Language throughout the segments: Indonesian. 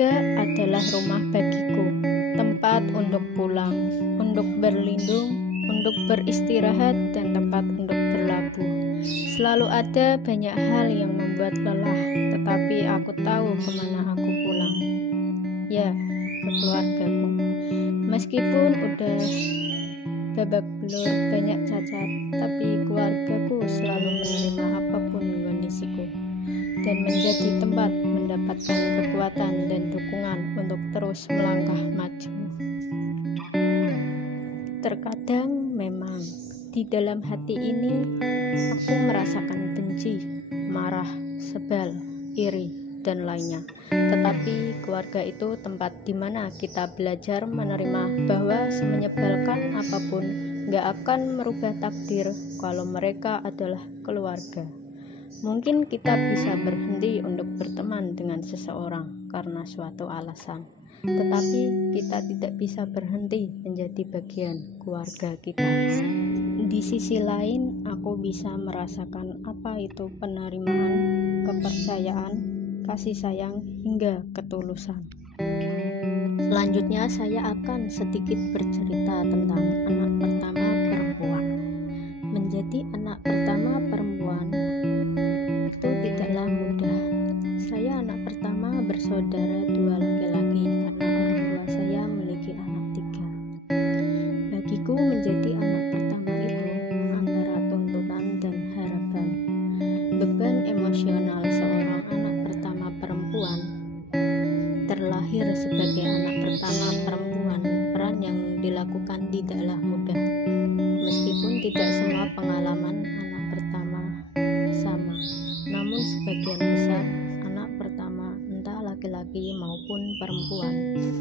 Keluarga adalah rumah bagiku, tempat untuk pulang, untuk berlindung, untuk beristirahat, dan tempat untuk berlabuh. Selalu ada banyak hal yang membuat lelah, tetapi aku tahu kemana aku pulang. Ya, ke keluargaku. Meskipun udah babak belur banyak cacat, tapi keluargaku selalu menerima apapun kondisiku dan menjadi tempat mendapatkan kekuatan dan dukungan untuk terus melangkah maju. Terkadang memang di dalam hati ini aku merasakan benci, marah, sebal, iri, dan lainnya. Tetapi keluarga itu tempat di mana kita belajar menerima bahwa semenyebalkan apapun gak akan merubah takdir kalau mereka adalah keluarga. Mungkin kita bisa berhenti untuk berteman dengan seseorang karena suatu alasan, tetapi kita tidak bisa berhenti menjadi bagian keluarga kita. Di sisi lain, aku bisa merasakan apa itu penerimaan, kepercayaan, kasih sayang, hingga ketulusan. Selanjutnya saya akan sedikit bercerita tentang anak pertama perempuan. Menjadi anak pertama perempuan itu tidaklah mudah. Saya anak pertama bersaudara 2 laki-laki karena orang tua saya memiliki anak 3. Bagiku menjadi anak pertama itu antara tuntutan dan harapan. Beban emosional seorang anak pertama perempuan. Terlahir sebagai anak pertama perempuan, peran yang dilakukan tidaklah mudah. Meskipun tidak semua pengalaman anak pertama sama, namun sebagian besar anak pertama, entah laki-laki maupun perempuan,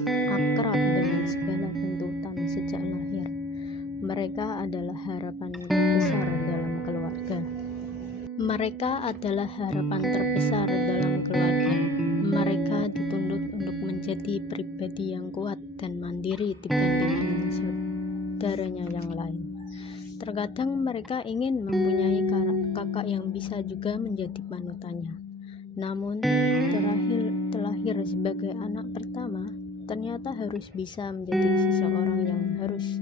akrab dengan segala tuntutan sejak lahir. Mereka adalah harapan terbesar dalam keluarga. Mereka adalah harapan terbesar dalam keluarga. Mereka dituntut untuk menjadi pribadi yang kuat dan mandiri dibanding dengan saudaranya yang lain. Terkadang mereka ingin mempunyai kakak yang bisa juga menjadi panutannya. Namun, terlahir sebagai anak pertama, ternyata harus bisa menjadi seseorang yang harus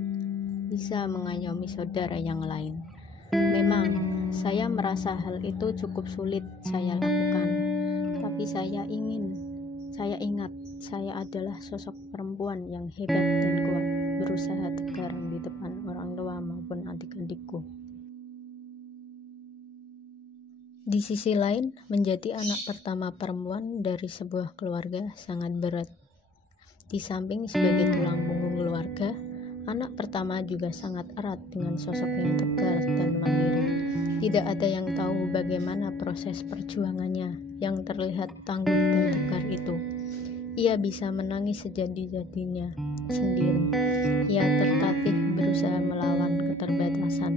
bisa mengayomi saudara yang lain. Memang, saya merasa hal itu cukup sulit saya lakukan. Tapi saya ingat saya adalah sosok perempuan yang hebat dan kuat, berusaha tegar di depan orang tua maupun adik-adikku. Di sisi lain, menjadi anak pertama perempuan dari sebuah keluarga sangat berat. Di samping sebagai tulang punggung keluarga, anak pertama juga sangat erat dengan sosok yang tegar dan mandiri. Tidak ada yang tahu bagaimana proses perjuangannya yang terlihat tangguh dan tegar itu. Ia bisa menangis sejadi-jadinya sendiri. Ia tertatih berusaha melawan keterbatasan.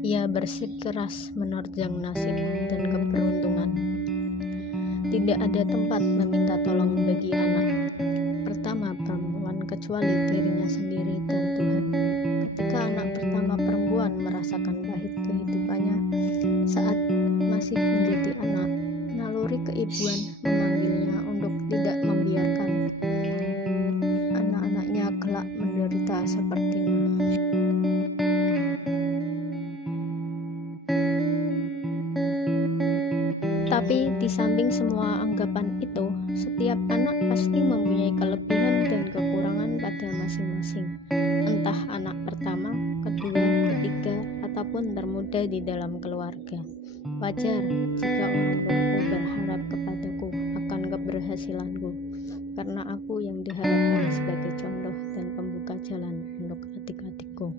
Ia bersikeras menerjang nasib dan keberuntungan. Tidak ada tempat meminta tolong bagi anak pertama perempuan kecuali dirinya sendiri dan Tuhan. Ketika anak pertama perempuan merasakan pahit kehidupannya saat masih menjadi anak, naluri keibuan memanggilnya untuk tidak membiarkan anak-anaknya kelak menderita sepertinya. Tapi di samping semua anggapan itu, setiap anak pasti mempunyai kelebihan dan kekurangan pada masing-masing. Entah anak pertama, kedua, ketiga, ataupun termuda di dalam keluarga. Wajar jika orang tuaku berharap kepadaku akan keberhasilanku, karena aku yang diharapkan sebagai contoh dan pembuka jalan untuk adik-adikku.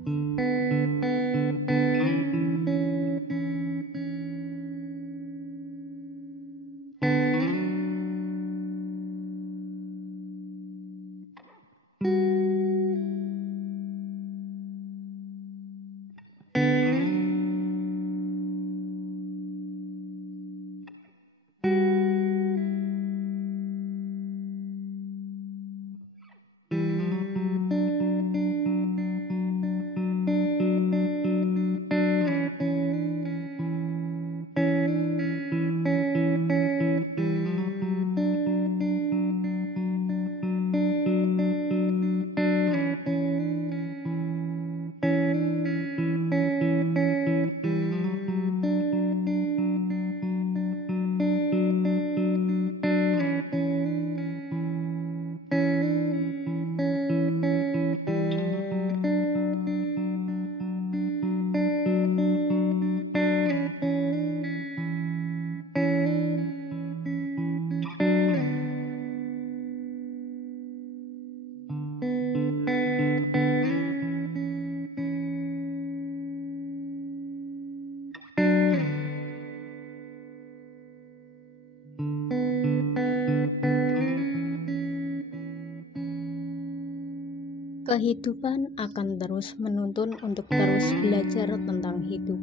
Kehidupan akan terus menuntun untuk terus belajar tentang hidup.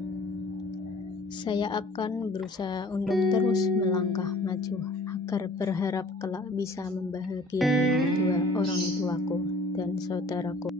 Saya akan berusaha untuk terus melangkah maju agar berharap kelak bisa membahagiakan kedua orang tuaku dan saudaraku.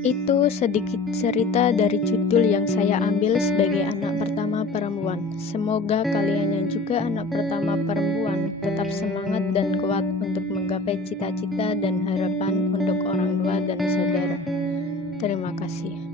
Itu sedikit cerita dari judul yang saya ambil sebagai anak pertama perempuan. Semoga kalian yang juga anak pertama perempuan tetap semangat dan kuat untuk menggapai cita-cita dan harapan untuk orang tua dan saudara. Terima kasih.